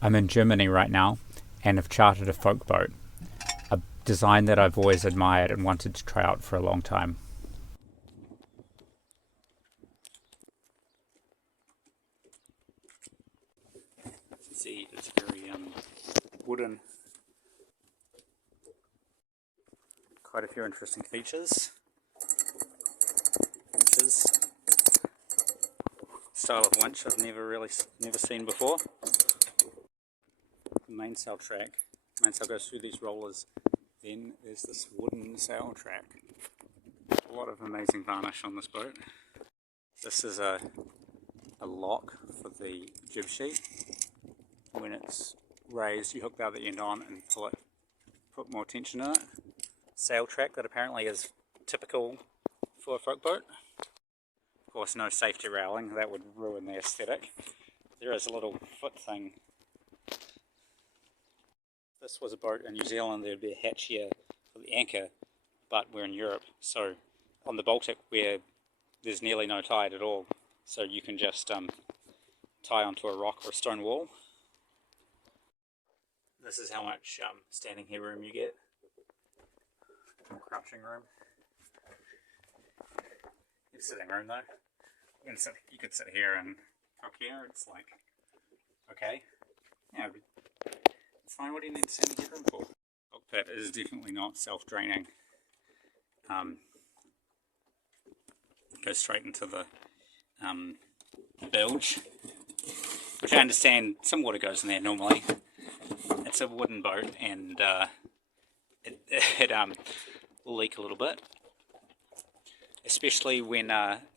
I'm in Germany right now and have chartered a Folkboat, a design that I've always admired and wanted to try out for a long time. See, it's very wooden. Quite a few interesting features. Winches. Style of winch I've never seen before. The mainsail track. Mainsail goes through these rollers. Then there's this wooden sail track. A lot of amazing varnish on this boat. This is a lock for the jib sheet. When it's raised, you hook the other end on and pull it, put more tension in it. Sail track that apparently is typical for a Folkboat. Of course, no safety railing, that would ruin the aesthetic. There is a little foot thing. If this was a boat in New Zealand, there'd be a hatch here for the anchor, but we're in Europe, so on the Baltic where there's nearly no tide at all, so you can just tie onto a rock or a stone wall. This is how much standing headroom you get. More crouching room. Your sitting room though. You could sit here and cook here. It's like, okay, yeah, it's fine. What do you need standing headroom for? Cockpit is definitely not self-draining. It goes straight into the bilge, which I understand some water goes in there normally. It's a wooden boat and it will leak a little bit, especially when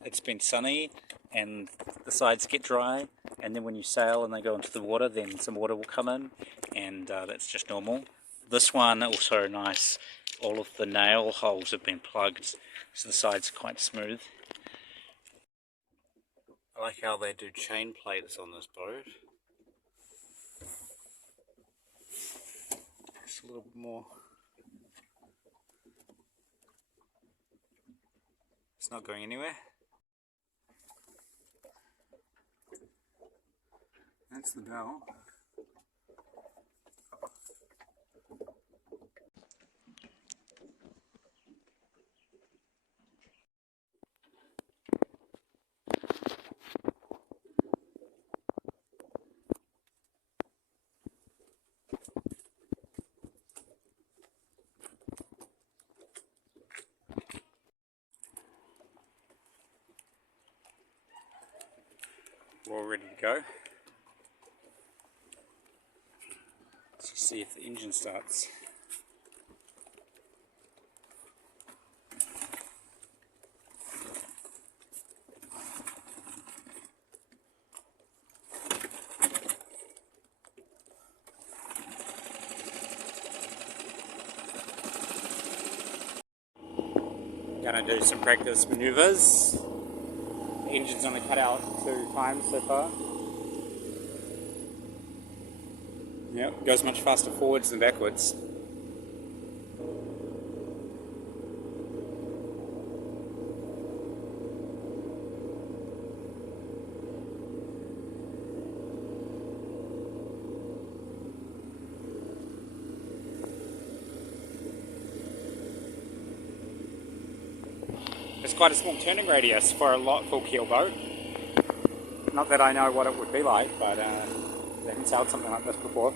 it's been sunny and the sides get dry, and then when you sail and they go into the water, then some water will come in, and that's just normal. This one also nice, all of the nail holes have been plugged so the sides are quite smooth. I like how they do chain plates on this boat. Just a little bit more. It's not going anywhere. That's the bell. We're all ready to go. Let's just see if the engine starts. Gonna do some practice maneuvers. The engine's only cut out 2 times so far. Yep, goes much faster forwards than backwards. It's quite a small turning radius for a full keel boat. Not that I know what it would be like, but I haven't sailed something like this before.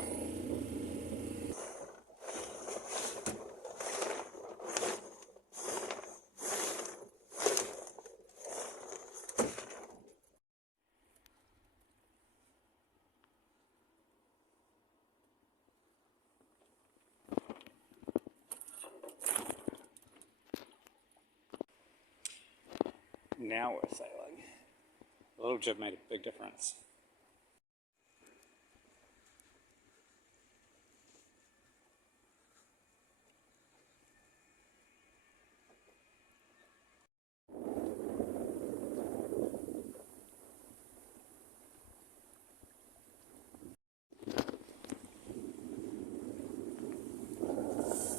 Now we're sailing. A little jib made a big difference.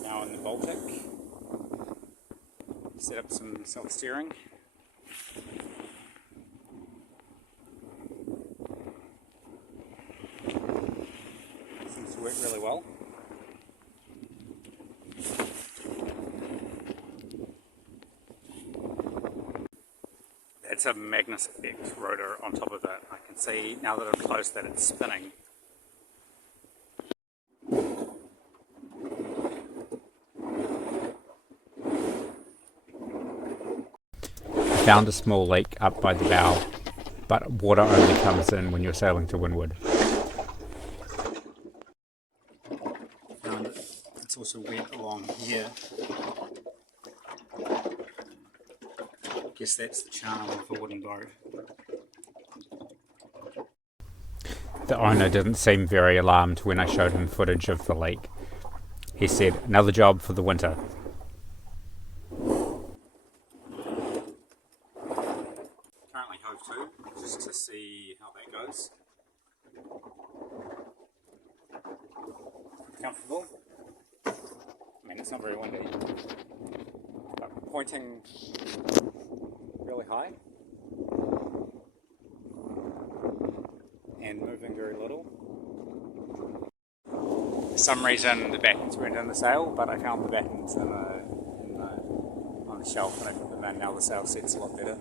Now in the Baltic, set up some self-steering. to work really well. It's a Magnus X rotor on top of it. I can see now that I'm close that it's spinning. Found a small lake up by the bow, but water only comes in when you're sailing to windward. Found it's also wet along here. I guess that's the charm of a wooden boat. The owner didn't seem very alarmed when I showed him footage of the lake. He said, "Another job for the winter." Currently hove to, just to see how that goes. Comfortable? I mean, it's not very windy. But pointing really high and moving very little. For some reason the battens weren't in the sail, but I found the battens on the shelf and I put them in. Now the sail set's a lot better.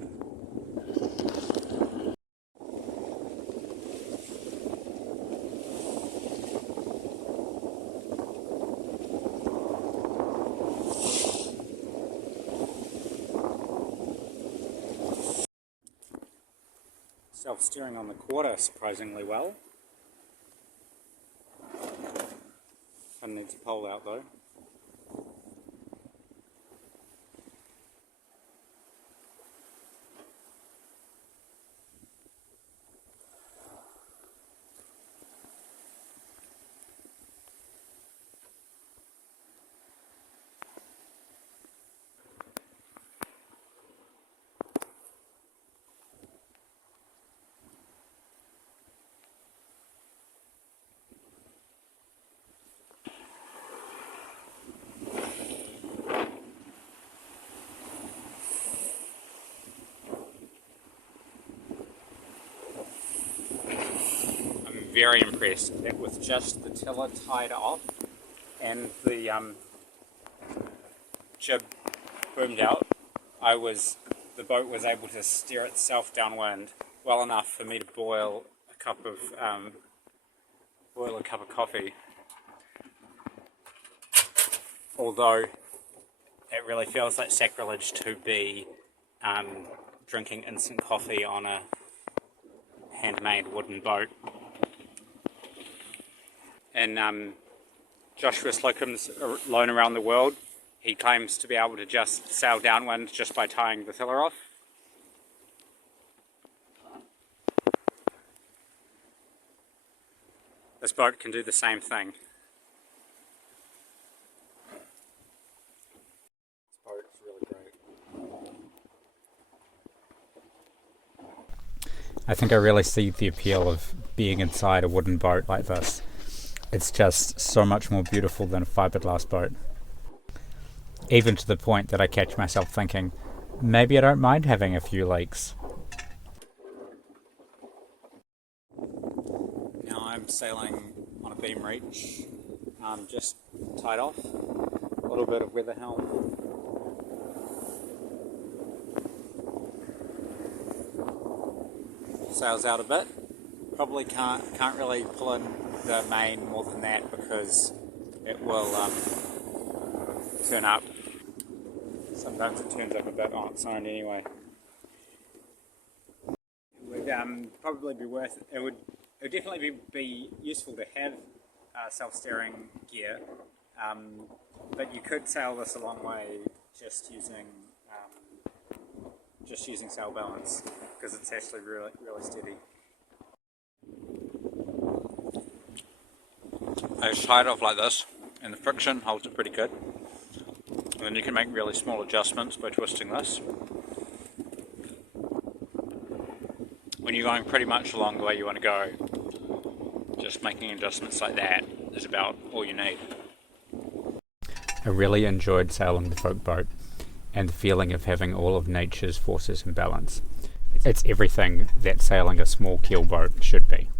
Self-steering on the quarter surprisingly well. I need to pole out though. Very impressed that with just the tiller tied off and the jib boomed out, the boat was able to steer itself downwind well enough for me to boil a cup of coffee. Although it really feels like sacrilege to be drinking instant coffee on a handmade wooden boat. In Joshua Slocum's Lone Around the World, he claims to be able to just sail downwind just by tying the tiller off. This boat can do the same thing. This boat is really great. I think I really see the appeal of being inside a wooden boat like this. It's just so much more beautiful than a fiberglass boat. Even to the point that I catch myself thinking, maybe I don't mind having a few leaks. Now I'm sailing on a beam reach, just tied off, a little bit of weather helm. Sails out a bit. Probably can't really pull in the main more than that because it will turn up. Sometimes it turns up a bit on its own anyway. It would probably be worth it. It would definitely be useful to have self-steering gear, but you could sail this a long way just using sail balance because it's actually really steady. I just tie it off like this, and the friction holds it pretty good. And then you can make really small adjustments by twisting this. When you're going pretty much along the way you want to go, just making adjustments like that is about all you need. I really enjoyed sailing the Folkboat and the feeling of having all of nature's forces in balance. It's everything that sailing a small keel boat should be.